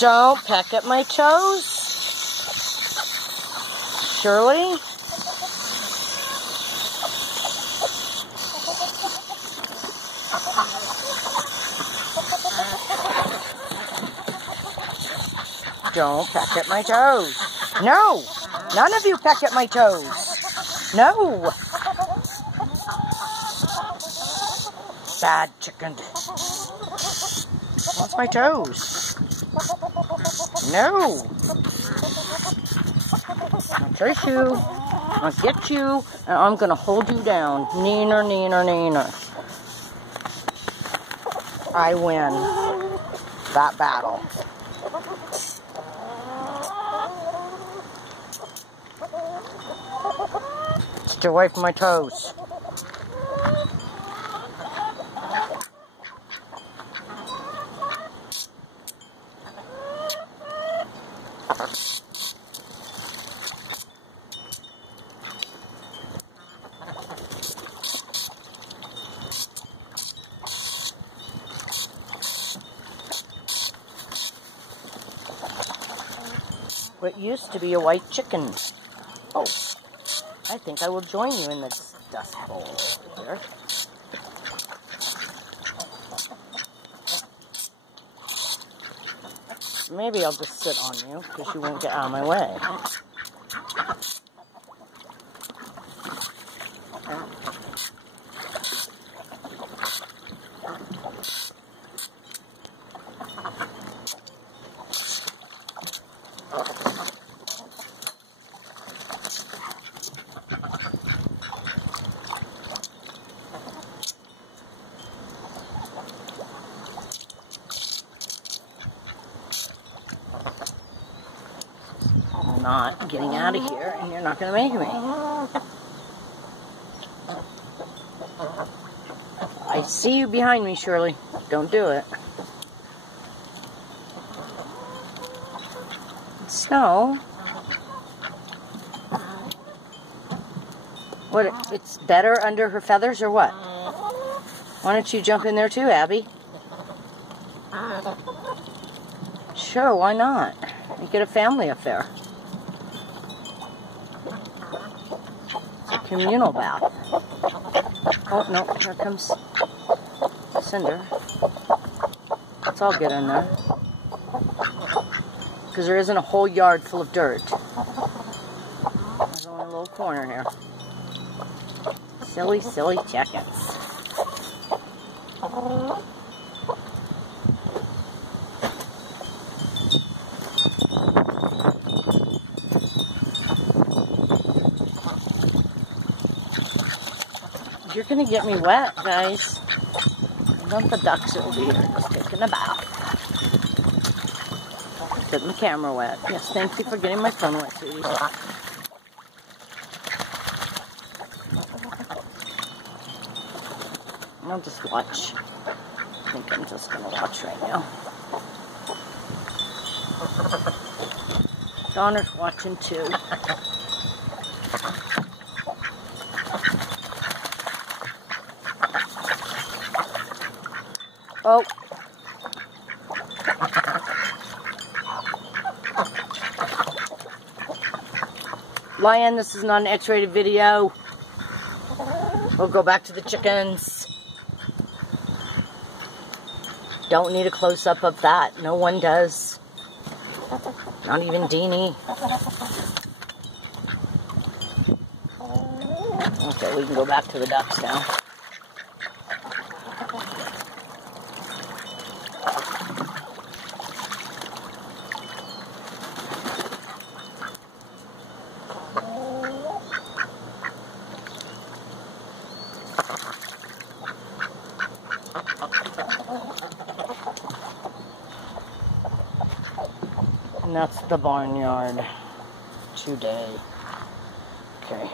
Don't peck at my toes, Shirley. Don't peck at my toes. No! None of you peck at my toes. No! Bad chicken. What's my toes? No! I'll chase you. I'll get you. And I'm going to hold you down. Neener, neener, neener. I win that battle. Stay away from my toes. What used to be a white chicken. Oh, I think I will join you in this dust bowl over here. Maybe I'll just sit on you because you won't get out of my way. I'm not getting out of here, and you're not going to make me. I see you behind me, Shirley. Don't do it. Snow? What, it's better under her feathers, or what? Why don't you jump in there too, Abby? Sure, why not? You get a family affair. It's a communal bath. Oh, no, here comes Cinder. Let's all get in there. Because there isn't a whole yard full of dirt. There's only a little corner here. Silly, silly chickens. You're gonna get me wet, guys. I want the ducks over here just taking a bath. Getting the camera wet. Yes, thank you for getting my phone wet, sweetie. I'll just watch. I think I'm just gonna watch right now. Donna's watching too. Oh. Lion, this is not an X-rated video. We'll go back to the chickens. Don't need a close-up of that. No one does. Not even Deanie. Okay, we can go back to the ducks now. And that's the barnyard today. Okay.